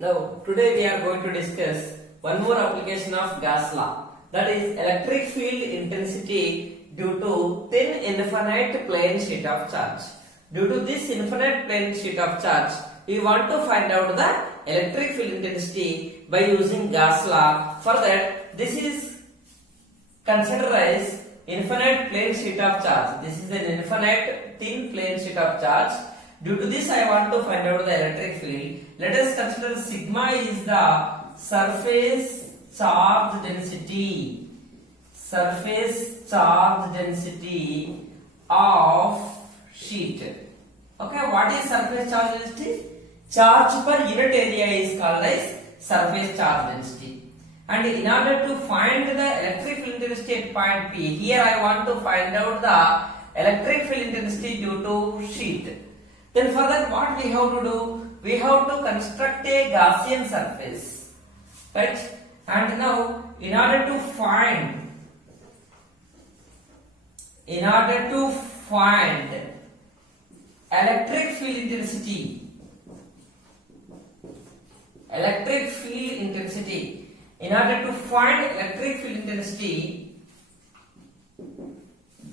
Now, today we are going to discuss one more application of Gauss law, that is electric field intensity due to thin infinite plane sheet of charge. Due to this infinite plane sheet of charge, we want to find out the electric field intensity by using Gauss law. For that, this is considered as infinite plane sheet of charge. This is an infinite thin plane sheet of charge. Due to this, I want to find out the electric field. Let us consider sigma is the surface charge density. Surface charge density of sheet. Okay, what is surface charge density? Charge per unit area is called as surface charge density. And in order to find the electric field intensity at point P, here I want to find out the electric field intensity due to sheet. Then for that, what we have to do? We have to construct a Gaussian surface, right? And now, in order to find electric field intensity, in order to find electric field intensity,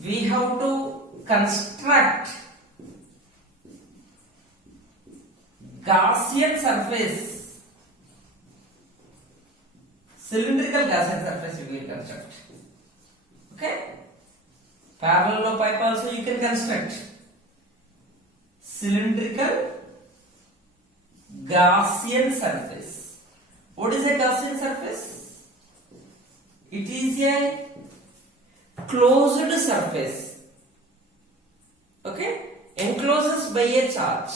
we have to construct Gaussian surface, cylindrical Gaussian surface we will construct. Okay? Parallel pipe also you can construct. Cylindrical Gaussian surface. What is a Gaussian surface? It is a closed surface. Okay? Encloses by a charge.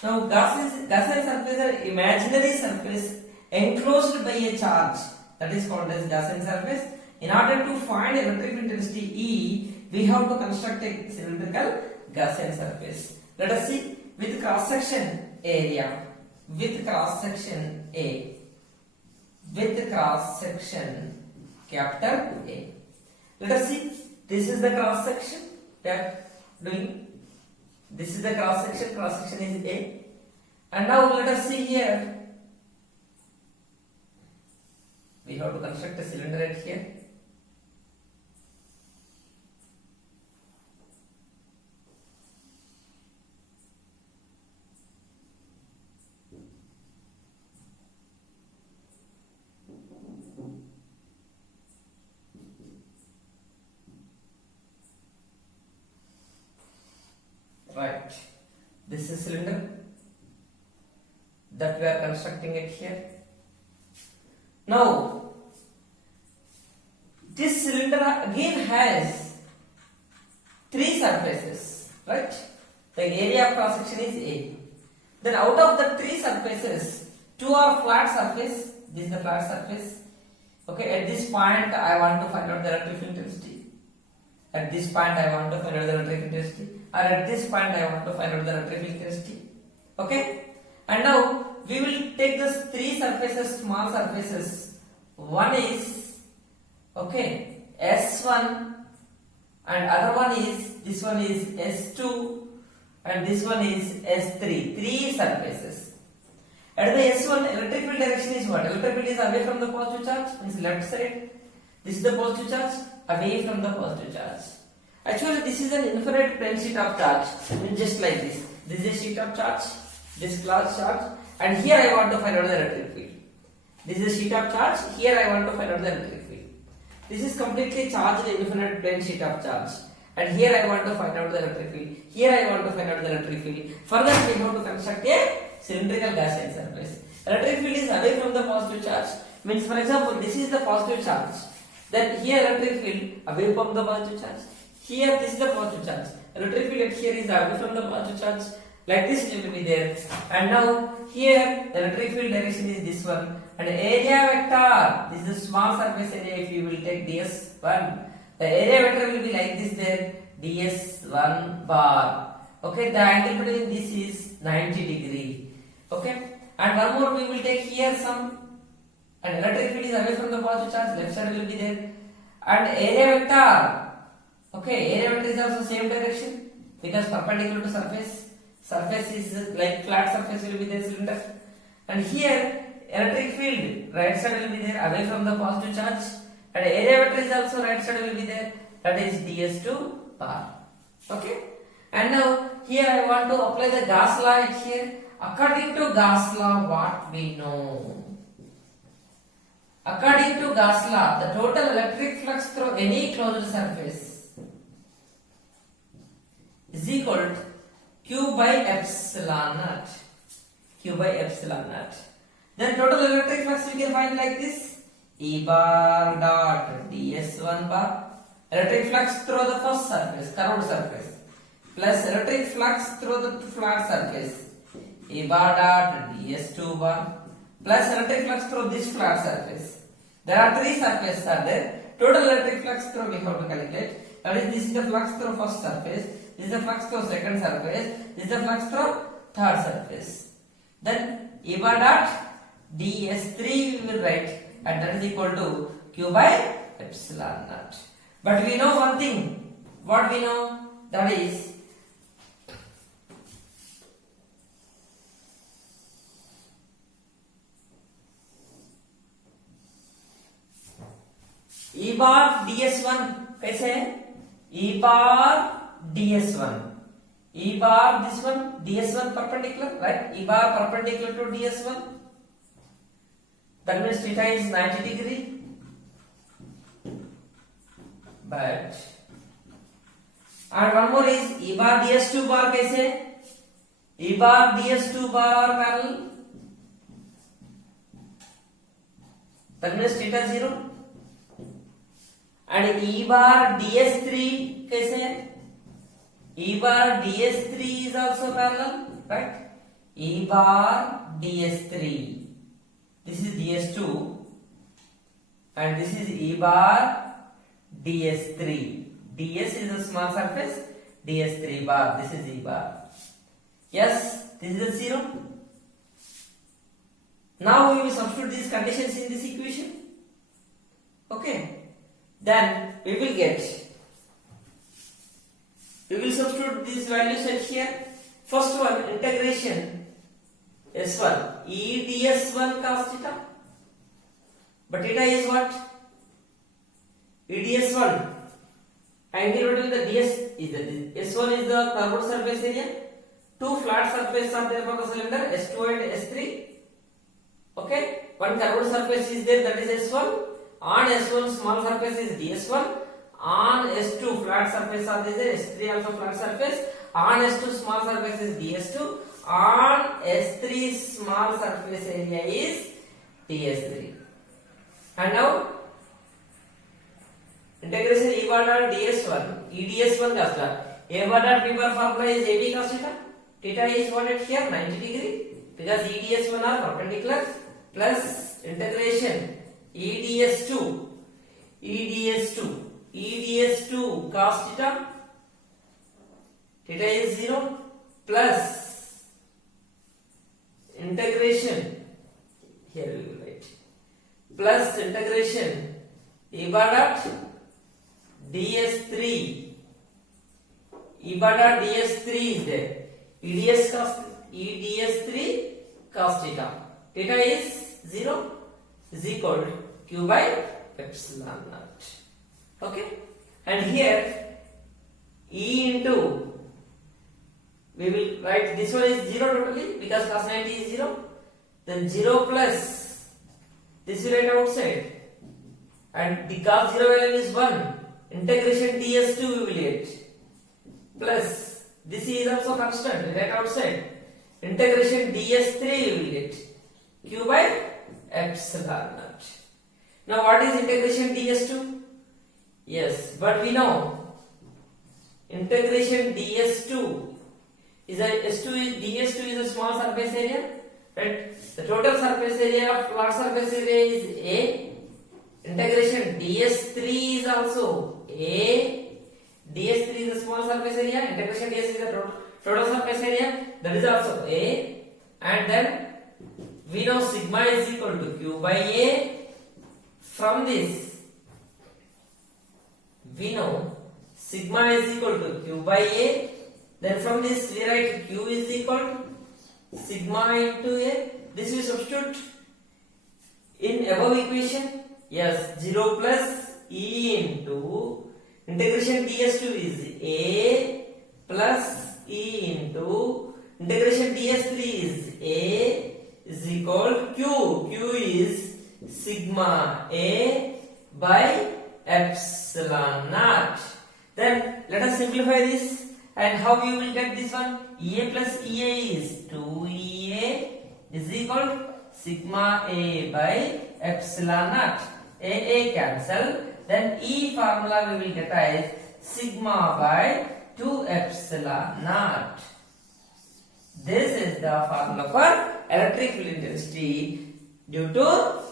Now, Gaussian surface is an imaginary surface enclosed by a charge, that is called as Gaussian surface. In order to find electric intensity E, we have to construct a cylindrical Gaussian surface. Let us see with cross section area, with cross section A, with cross section capital A. Let us see, this is the cross section we are doing. This is the cross section is A. And now let us see here. We have to construct a cylinder right here. Right, this is cylinder that we are constructing it here. Now, this cylinder again has three surfaces, right? The area of cross section is A. Then out of the three surfaces, two are flat surface. This is the flat surface. Okay, at this point I want to find out the electric field intensity. At this point I want to find out the electric intensity. Or at this point I want to find out the electric field intensity. Okay? And now we will take these three surfaces, small surfaces. One is S1 and other one is, this one is S2 and this one is S3. Three surfaces. At the S1, electric field direction is what? Electric field is away from the positive charge, means left side. This is the positive charge, away from the positive charge. Actually, this is an infinite plane sheet of charge, just like this. This is a sheet of charge, this class charge, and here I want to find out the electric field. This is a sheet of charge, here I want to find out the electric field. This is completely charged infinite plane sheet of charge, and here I want to find out the electric field. Here I want to find out the electric field. Further, we have to construct a cylindrical Gaussian surface. Electric field is away from the positive charge, means for example, this is the positive charge. Then here electric field away from the positive charge. Here this is the positive charge. Electric field here is away from the positive charge. Like this it will be there. And now here the electric field direction is this one. And area vector, this is a small surface area. If you will take ds1, the area vector will be like this there. ds1 bar. Okay, the angle between this is 90 degree. Okay, and one more we will take here some. And electric field is away from the positive charge, left side will be there. And area vector, okay, area vector is also same direction because perpendicular to surface. Surface is like flat surface will be there cylinder. And here electric field right side will be there away from the positive charge, and area vector is also right side will be there, that is ds2 bar. Okay, and now here I want to apply the Gauss law here. According to Gauss law, what we know? According to Gauss law, the total electric flux through any closed surface is equal to Q by epsilon naught. Q by epsilon naught. Then total electric flux we can find like this: E bar dot ds1 bar, electric flux through the first surface, curved surface, plus electric flux through the flat surface, E bar dot ds2 bar, plus electric flux through this flat surface. There are three surfaces are there. Total electric flux through we have to calculate. That is, this is the flux through first surface, this is the flux through second surface, this is the flux through third surface. Then E bar dot ds3 we will write, and that is equal to Q by epsilon naught. But we know one thing. What we know? That is E bar ds1 कैसे है? E bar ds1. E bar this one ds1 perpendicular, right? E bar perpendicular to ds1. That means theta is 90 degree. But and one more is E bar ds2 bar कैसे है? E bar ds2 bar are parallel. That means theta 0. And E bar ds3 कैसे है? E bar ds3 is also parallel, right? E bar ds3. This is ds2 and this is E bar ds3. ds is a small surface, ds3 bar, this is E bar. Yes, this is a 0. Now we will substitute these conditions in this equation. Okay. Then we will substitute these values at here. First one, integration S1 E ds1 cos theta. But theta is what? E ds1. Angle between the ds is the S1 is the curved surface area. Two flat surfaces are there for the cylinder, S2 and S3. Okay, one curved surface is there, that is S1. On S1 small surface is ds1. On S2 flat surface are there, S3 also flat surface. On S2 small surface is ds2. On S3 small surface area is ds3. And now integration E bar dot ds1 E ds1 cos theta. A bar dot B bar formula is AB cos theta. Theta is what at here? 90 degree, because E ds1 are perpendicular, plus integration E ds2 cos theta. Theta is 0, plus integration, here we will write, plus integration E bar dot ds3. E bar dot ds3 is there. E ds3 cos theta. Theta is 0 is equal to Q by epsilon naught. Okay, and here E into, we will write this one is 0 totally because cos 90 is 0. Then 0 plus this will write outside, and the cos 0 value is 1. Integration ds2 we will get, plus this is also constant, we write outside. Integration ds3 we will get Q by epsilon naught. Now what is integration ds2? Yes, but we know integration ds2 is ds2 is a small surface area, right? The total surface area of flat surface area is A. Integration ds3 is also A. ds3 is a small surface area. Integration ds is the total surface area, that is also A. And then we know sigma is equal to Q by A. From this we know sigma is equal to Q by A. Then from this we write Q is equal to sigma into A. this we substitute in above equation. Yes, 0 plus e into integration ds2 is a plus e into integration ds3 is a is equal q. Q is sigma a by epsilon naught. Then let us simplify this, and how you will get this one? Ea plus ea is 2ea is equal sigma a by epsilon naught. A cancel, then e formula we will get as sigma by 2 epsilon naught. This is the formula for electric field intensity due to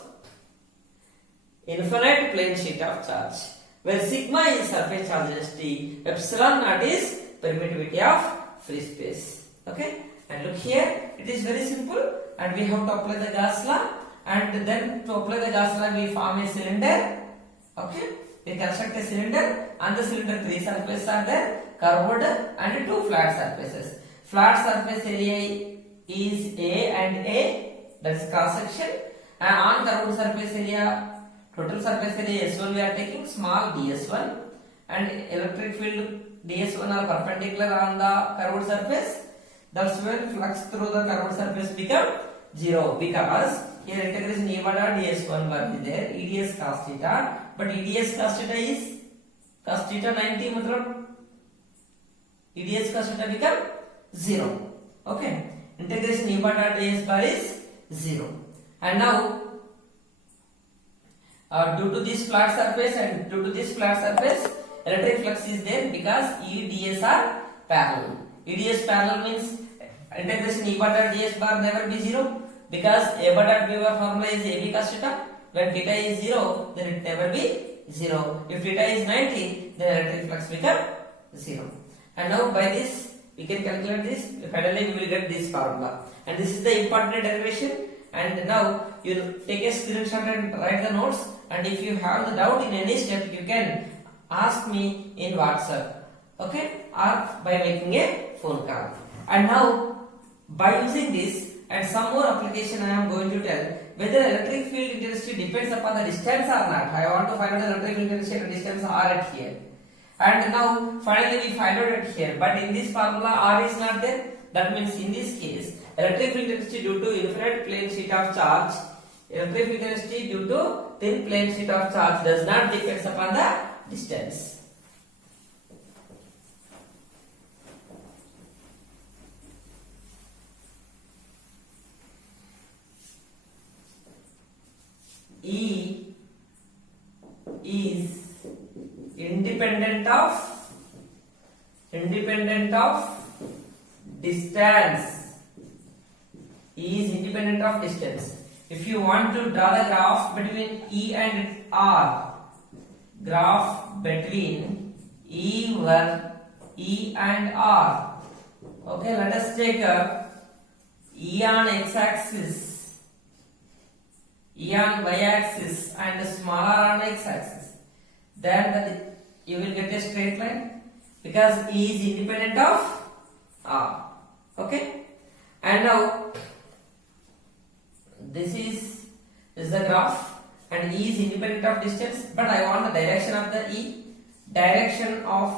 infinite plane sheet of charge, where sigma is surface charge density, epsilon naught is permittivity of free space. Okay, and look here, it is very simple, and we have to apply the Gauss law, and then to apply the Gauss law we form a cylinder. Okay, we construct a cylinder. On the cylinder 3 surfaces are there, curved and 2 flat surfaces. Flat surface area is A and A, that is cross section, and on curved surface area, total surface area S1 we are taking small ds1, and electric field ds1 are perpendicular on the curved surface. That's when flux through the curved surface become 0, because here integration e by ds1 bar is there, eds cos theta, but eds cos theta is cos theta 90 matlab eds cos theta become 0. Okay, integration e by ds bar is 0, and now due to this flat surface electric flux is there, because EDS are parallel. EDS parallel means integration e by ds bar never be 0, because a by b bar formula is ab cos theta. When theta is 0, then it never be 0. If theta is 90, then electric flux become 0. And now by this we can calculate this. Finally we will get this formula, and this is the important derivation. And now you take a screenshot and write the notes, and if you have the doubt in any step, you can ask me in WhatsApp, okay, or by making a phone call. And now by using this and some more application, I am going to tell whether electric field intensity depends upon the distance or not. I want to find out the electric field intensity and distance r at here. And now finally we find out at here, but in this formula r is not there. That means in this case, electric field intensity due to infinite plane sheet of charge, electric field intensity due to thin plane sheet of charge does not depend upon the distance. E is independent of distance. E is independent of distance. If you want to draw the graph between E and R, graph between E and R. Okay, let us take E on x-axis, E on y-axis, and smaller on x-axis. Then you will get a straight line, because E is independent of R. Okay, and now this is the graph, and E is independent of distance, but I want the direction of the E. Direction of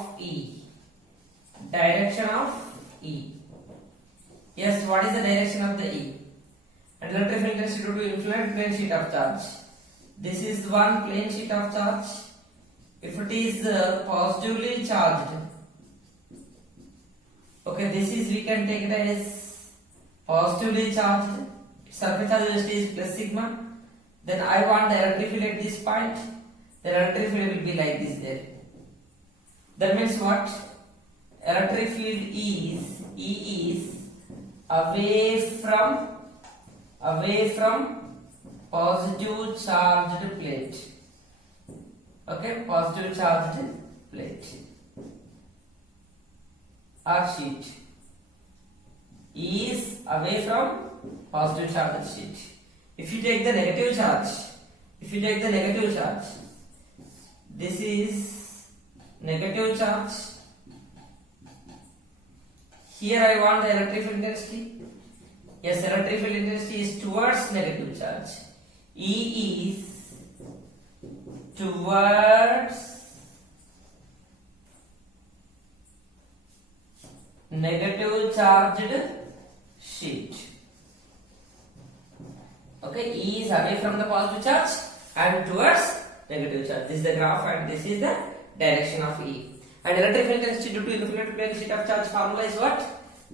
E. Yes, what is the direction of the E? And electric field intensity due to infinite plane sheet of charge. This is one plane sheet of charge. If it is positively charged, okay, this is, we can take it as positively charged. Surface charge density is plus sigma. Then I want the electric field at this point. The electric field will be like this there. That means what? Electric field is away from positive charged plate. Okay, positive charged plate or sheet is away from positive charged sheet. If you take the negative charge, this is negative charge. Here I want the electric field intensity. Yes, electric field intensity is towards negative charge. E is towards negative charged sheet. Okay, E is away from the positive charge and towards negative charge. This is the graph and this is the direction of E. And electric field intensity due to inflated plane sheet of charge formula is what?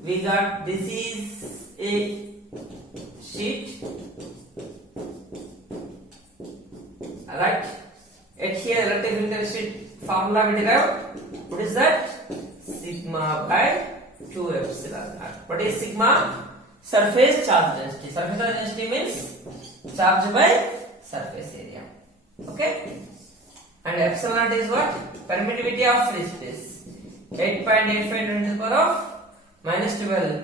We got this is a sheet. Alright. At here electric field intensity formula we derive. What is that? Sigma by 2 epsilon naught. What is sigma? Surface charge density. Surface charge density means charge by surface area. Okay? And epsilon naught is what? Permittivity of free space. 8.85 10 to the power of minus 12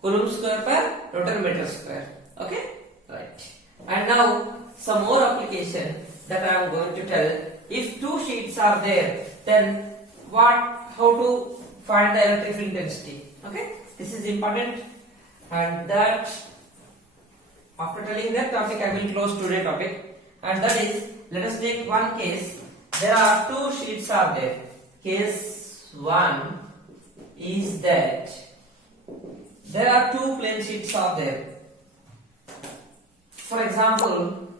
coulomb square per Newton meter square. Okay? Right. And now some more application that I am going to tell. If two sheets are there, then how to find the electric field intensity? Okay? This is important. And that after telling that topic, I will close today's topic. And that is, let us take one case. There are two sheets are there. Case 1 is that there are two plane sheets are there. For example,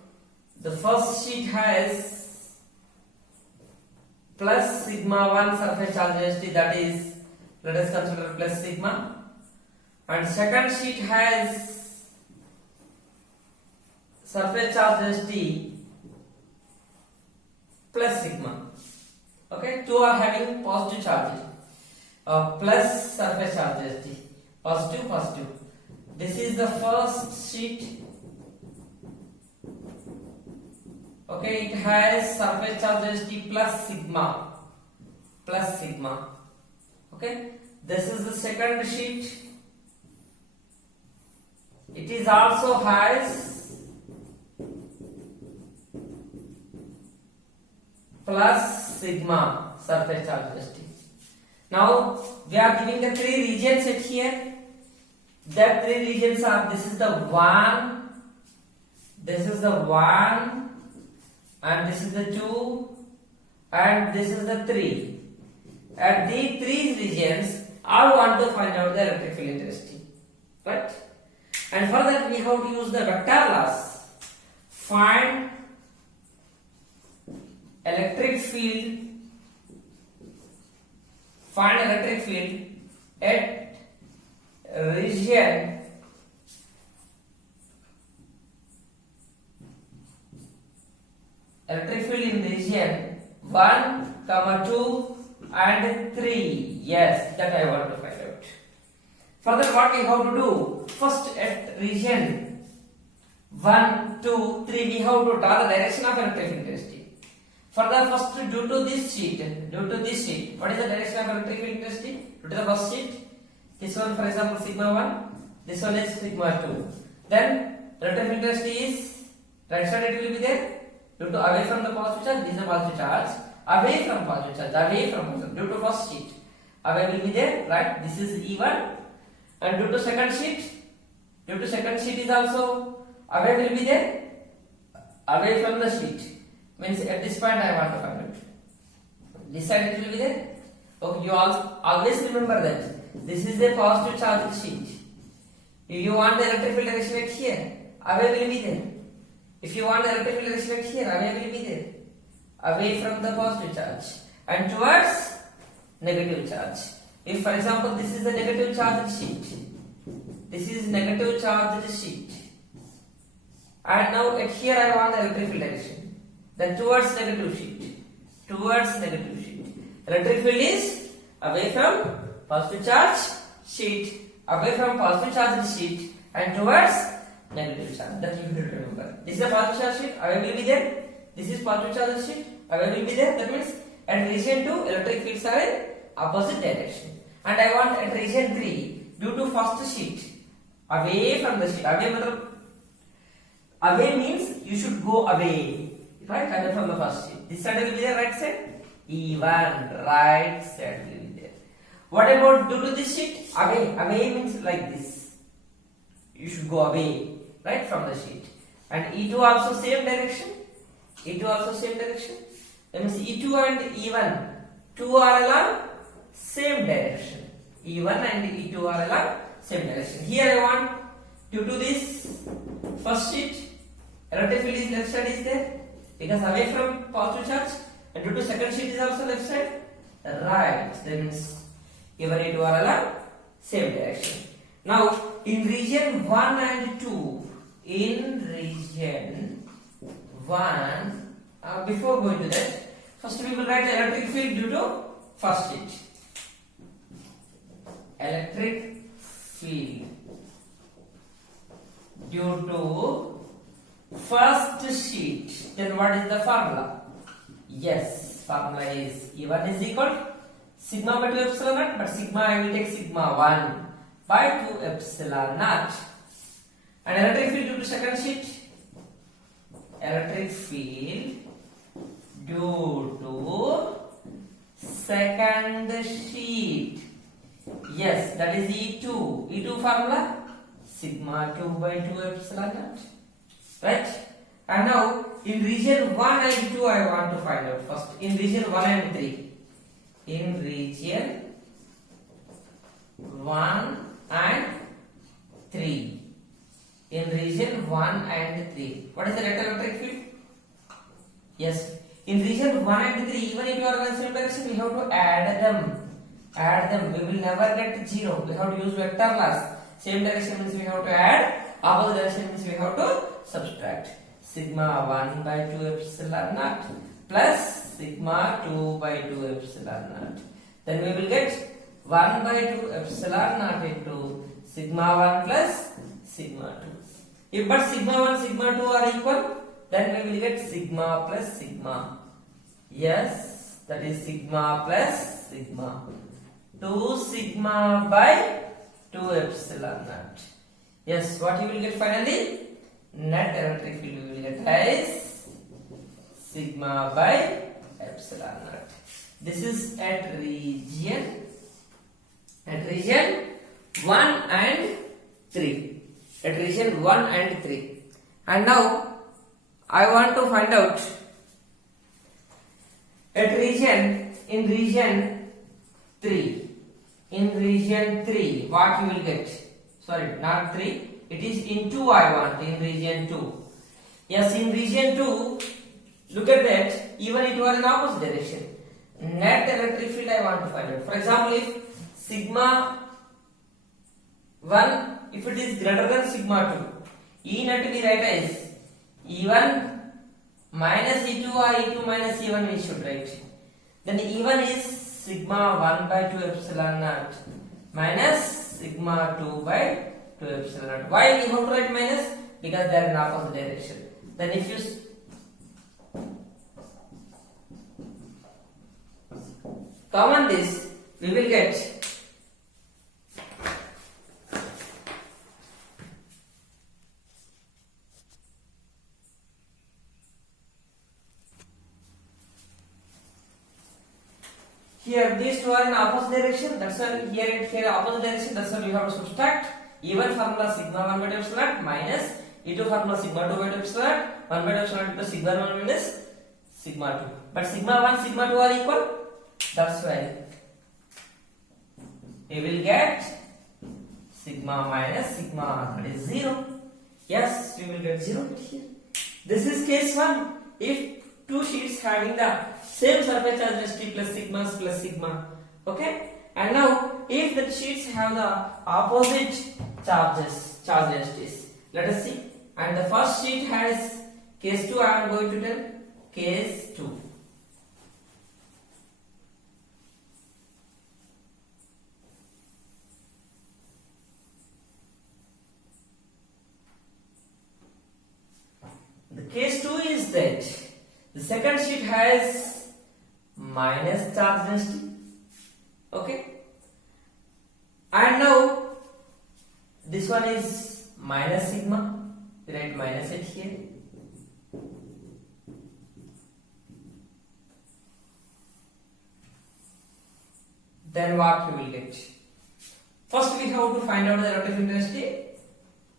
the first sheet has plus sigma 1 surface charge density, that is, let us consider plus sigma. And second sheet has surface charge density plus sigma. Okay, two are having positive charges. Plus surface charge density. Positive, positive. This is the first sheet. Okay, it has surface charge density plus sigma. Plus sigma. Okay, this is the second sheet. It is also has plus sigma surface charge density. Now we are giving the three regions at here. That three regions are, this is the 1, this is the 1, and this is the 2, and this is the 3. At these three regions, I want to find out the electric field intensity. Right? And for that we have to use the vector laws. Find electric field. Find electric field at region electric field in region 1, 2 and 3. Yes, that I want to find out. Further, what we have to do? First, at region 1, 2, 3, we have to draw the direction of electric field intensity. Further, first, due to this sheet, what is the direction of electric field intensity? Due to the first sheet, this one, for example, sigma 1, this one is sigma 2. Then, electric field intensity is right side, it will be there. Due to away from the positive charge, this is a positive charge. Away from positive charge, due to first sheet, away will be there, right? This is E1. And due to second sheet is also away will be there, away from the sheet. Means at this point I want to find out. This side it will be there. Okay, you always remember that this is a positive charge sheet. If you want the electric field direction at here, away will be there. If you want the electric field direction at here, away will be there. Away from the positive charge and towards negative charge. If for example this is a negative charged sheet, this is negative charged sheet, and now at here I want the electric field direction, then towards negative sheet, electric field is away from positive charge sheet, away from positive charged sheet and towards negative charge. That you should remember. This is a positive charge sheet, away will be there. This is positive charge sheet, away will be there. That means at region 2 electric fields are in opposite direction. And I want at region 3, due to first sheet, away from the sheet. Away means you should go away, right? Away from the first sheet. This side will be there, right side. E1, right side will be there. What about due to this sheet? Away. Away means like this. you should go away, right, from the sheet. And E2 also same direction. E2 also same direction. That means E2 and E1, two are along same direction. E1 and E2 are along same direction. Here I want, due to this first sheet, electric field is left side is there because away from positive charge, and due to second sheet is also left side, right. That means E1 E2 are along same direction. Now in region 1 and 2, in region 1, before going to that, first we will write electric field due to first sheet. Electric field due to first sheet. Then what is the formula? Yes, formula is E1 is equal to sigma by 2 epsilon naught, but sigma I will take sigma 1 by 2 epsilon naught. And electric field due to second sheet, electric field due to second sheet, yes, that is E2. E2 formula sigma 2 by 2 epsilon naught, right? And now in region 1 and 2 I want to find out first. In region 1 and 3, in region 1 and 3, in region 1 and 3, what is the net electric field? Yes, in region 1 and 3, even if you are in the same direction, we have to add them. We will never get 0. We have to use vector laws. Same direction means we have to add, opposite direction means we have to subtract. Sigma 1 by 2 epsilon naught plus sigma 2 by 2 epsilon naught. Then we will get 1 by 2 epsilon naught into sigma 1 plus sigma 2. If but sigma 1, sigma 2 are equal, then we will get sigma plus sigma. Yes, that is sigma plus sigma. 2 sigma by 2 epsilon naught. Yes, what you will get finally? Net electric field we will get as sigma by epsilon naught. This is at region 1 and 3. At region 1 and 3. And now I want to find out at region 3. In region 3, what you will get? Sorry, not 3. It is in 2 I want, in region 2. Yes, in region 2, look at that, even it was in opposite direction. Net electric field I want to find out. For example, if sigma 1, if it is greater than sigma 2, E net we write as E1 minus E2 or E2 minus E1 we should write. Then E1 is sigma 1 by 2 epsilon naught minus sigma 2 by 2 epsilon naught. Why we have to write minus? Because they are in opposite direction. Then if you common this, we will get here these two are in opposite direction. That's why here opposite direction. That's why we have to subtract. E1 formula sigma 1 by 2 epsilon minus E2 formula sigma 2 by 2 epsilon 1 by 2 epsilon plus sigma 1 minus sigma 2. But sigma 1 sigma 2 are equal. That's why we will get sigma minus sigma, that is 0. Yes, we will get 0 here. This is case 1. If two sheets having the same surface charge density plus sigmas plus sigma. Okay? And now if the sheets have the opposite charge densities, let us see. And the first sheet has case 2, I am going to tell case 2. The case 2 is that the second sheet has minus charge density. Okay. And now this one is minus sigma. We write minus it here. Then what we will get? First we have to find out the electric field density.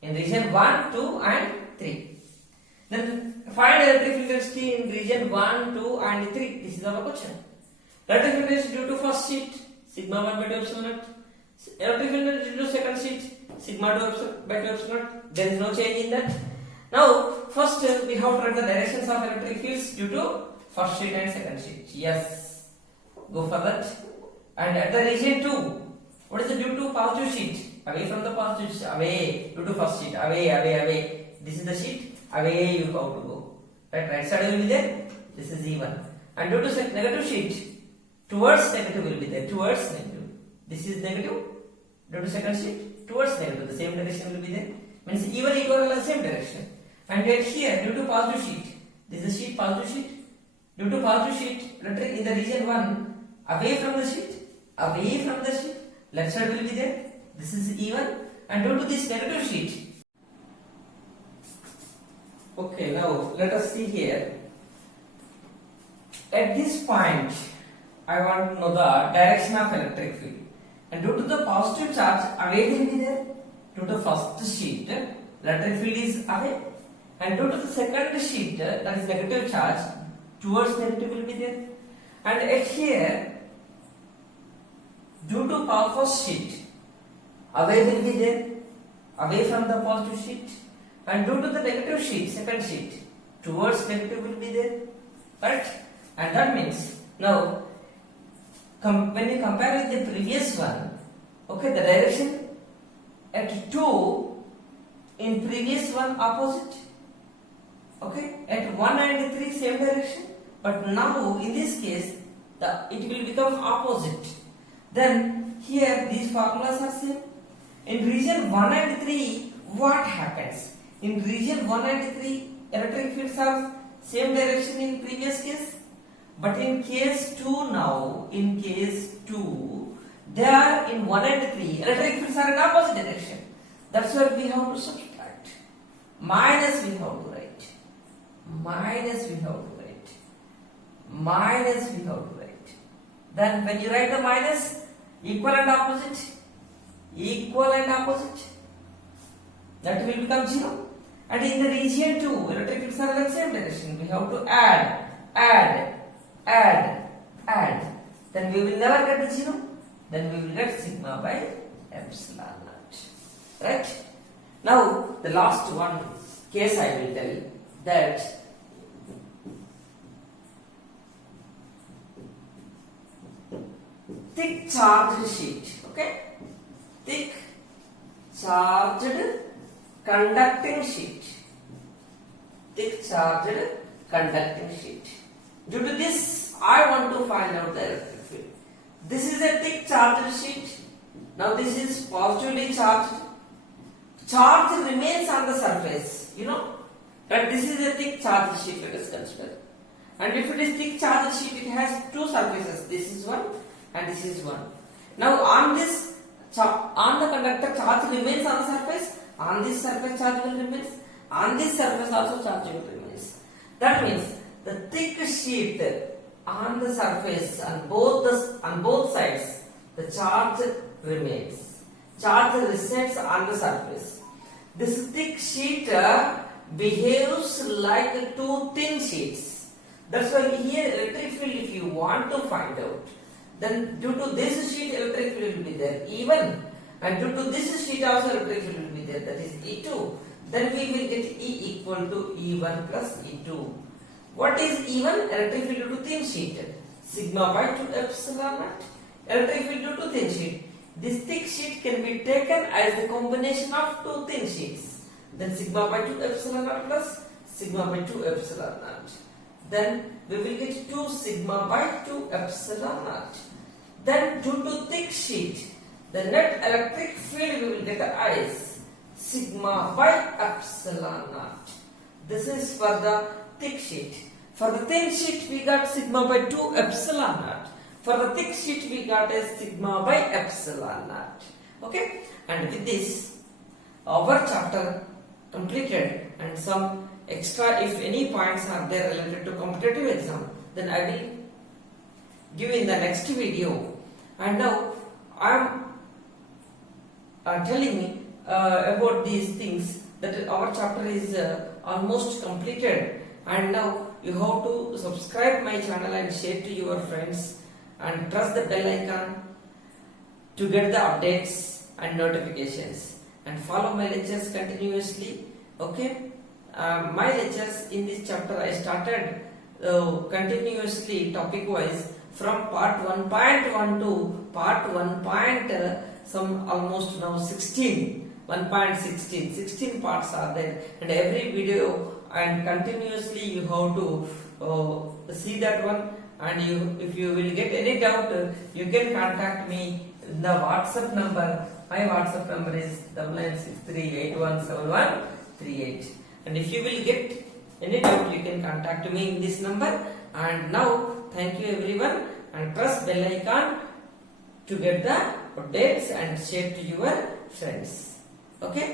in region 1, 2 and 3. Then find electric field density in region 1, 2 and 3. This is our question. Electric field density due to first sheet, sigma 1 by 2 epsilon naught. Electric field density due to second sheet, sigma 2 by 2 epsilon naught. There is no change in that. Now, first we have to write the directions of electric fields due to first sheet and second sheet. Yes, go for that. And at the region 2, what is the due to positive sheet? Away from the positive sheet, away, due to first sheet, away. This is the sheet, away you have to go. Right side will be there, this is E1. And due to negative sheet, towards negative will be there, towards negative. This is negative, due to second sheet, towards negative, the same direction will be there. Means E1 equal to the same direction. And yet here, due to positive sheet, this is sheet, positive sheet. Due to positive sheet, electric in the region 1, away from the sheet, left side will be there. This is E1. And due to this negative sheet, okay, now let us see here. At this point, I want to know the direction of electric field. And due to the positive charge, away will be there. Due to first sheet, electric field is away. And due to the second sheet, that is negative charge, towards negative will be there. And at here, due to first sheet, away will be there, away from the positive sheet. And due to the negative sheet, second sheet, towards negative will be there, right? And that means, now, when you compare with the previous one, okay, the direction at 2, in previous one opposite, okay, at 1 and 3 same direction, but now in this case, it will become opposite. Then here these formulas are same. In region 1 and 3, what happens? In region 1 and 3, electric fields are same direction in previous case. But in case 2 now, they are in 1 and 3, electric fields are in opposite direction. That's why we have to subtract. Minus we have to write. Then when you write the minus, equal and opposite, that will become 0. And in the region 2, electric fields are in the same direction. We have to add. Then we will never get the 0. Then we will get sigma by epsilon naught. Right? Now, the last one case I will tell that thick charged sheet, okay? Thick charged conducting sheet. Due to this, I want to find out the electric field. This is a thick charged sheet. Now this is positively charged. Charge remains on the surface, you know. But this is a thick charged sheet, let us consider. And if it is thick charged sheet, it has two surfaces. This is one and this is one. Now on this, on the conductor, charge remains on the surface. On this surface, charge will remain. On this surface also, charge will remain. That means the thick sheet on the surface on both sides, the charge remains. Charge resides on the surface. This thick sheet behaves like two thin sheets. That's why here electric field, if you want to find out, then due to this sheet electric field will be there even, and due to this sheet also electric field will be there, that is E2. Then we will get E equal to E1 plus E2. What is E1? Electric field due to thin sheet, sigma by 2 epsilon naught. Electric field due to thin sheet. This thick sheet can be taken as the combination of two thin sheets. Then sigma by 2 epsilon naught plus sigma by 2 epsilon naught. Then we will get 2 sigma by 2 epsilon naught. Then due to thick sheet, the net electric field we will get as sigma by epsilon naught. This is for the thick sheet. For the thin sheet we got sigma by 2 epsilon naught. For the thick sheet we got a sigma by epsilon naught. Okay? And with this, our chapter completed, and some extra, if any points are there related to competitive exam, then I will give in the next video. And now I am telling me about these things, that our chapter is almost completed, and now you have to subscribe my channel and share to your friends and press the bell icon to get the updates and notifications, and follow my lectures continuously. Okay, my lectures in this chapter I started continuously topic wise from part 1.1 to part 1. Some almost now 16, 1.16, 16 parts are there, and every video and continuously you have to see that one. And if you will get any doubt, you can contact me in the WhatsApp number. My WhatsApp number is 9963817138. And if you will get any doubt, you can contact me in this number. And now, thank you everyone, and press bell icon to get the updates and share to your friends. Okay.